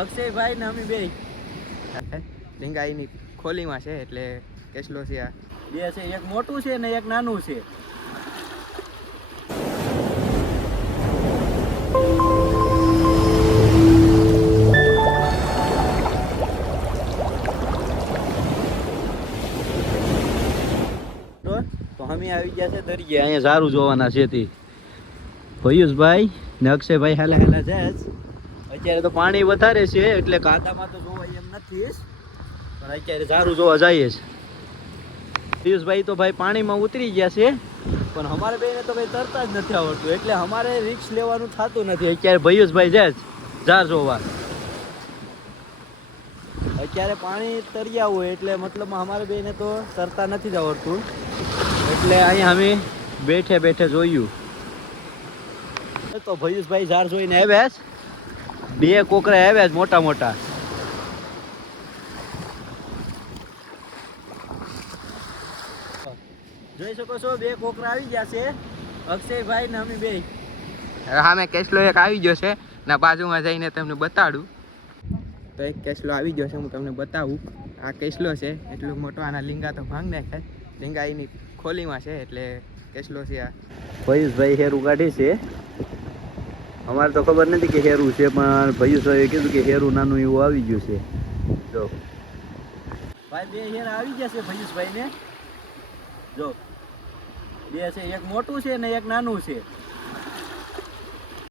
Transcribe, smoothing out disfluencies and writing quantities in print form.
અક્ષયભાઈ ને અમે બે લીંગાઈની ખોલીમાં છે એટલે કેસલો છે આ બે છે, એક મોટું છે ને એક નાનું છે. તો અમે આવી ગયા છે દરિયે, અહીંયા સારું જોવાના છે તે ભયુષભાઈ ને અક્ષયભાઈ હાલા હાલા જાય. અત્યારે તો પાણી વધારે છે એટલે કાદામાં તો જોવાય એમ નથી, પણ અત્યારે સારું જોવા જઈએ છે. પિયુષભાઈ તો ભાઈ પાણીમાં ઉતરી ગયા છે, પણ અમારે બેને તો ભાઈ તરતા જ નથી આવડતું એટલે અમારે રિસ્ક લેવાનું થતું નથી. અત્યારે ભયુષભાઈ જાય ઝાર જોવા. અત્યારે પાણી તર્યા હોય એટલે મતલબમાં અમારે બેને તો તરતા નથી જ આવડતું એટલે અહીંયા અમે બેઠે બેઠે જોયું. તો ભયુષભાઈ ઝાર જોઈને આવ્યા છે, બે કોકરા આવ્યા છે મોટા મોટા. જોઈ શકો છો બે કોકરા આવી ગયા છે, અક્ષયભાઈ ને અમે બે. હા મેં કેસલો એક આવી ગયો છે ને બાજુમાં જઈને તમને બતાડું. તો એક કેસલો આવી ગયો છે, હું તમને બતાવું. આ કેસલો છે એટલો મોટો, આના લીંગા તો ભાંગ નાખે. લીંગા એની ખોલીમાં છે એટલે કેસલો છે આ. ભયુષભાઈ હેરું કાઢી છે, અમારે તો ખબર નથી કે હેરું છે, પણ ભયુષભાઈએ કીધું કે હેરું નાનું એવું આવી ગયું છે. જો ભાઈ બે હેર આવી ગયા છે ભયુષભાઈ ને. જો બે છે, એક મોટું છે ને એક નાનું છે.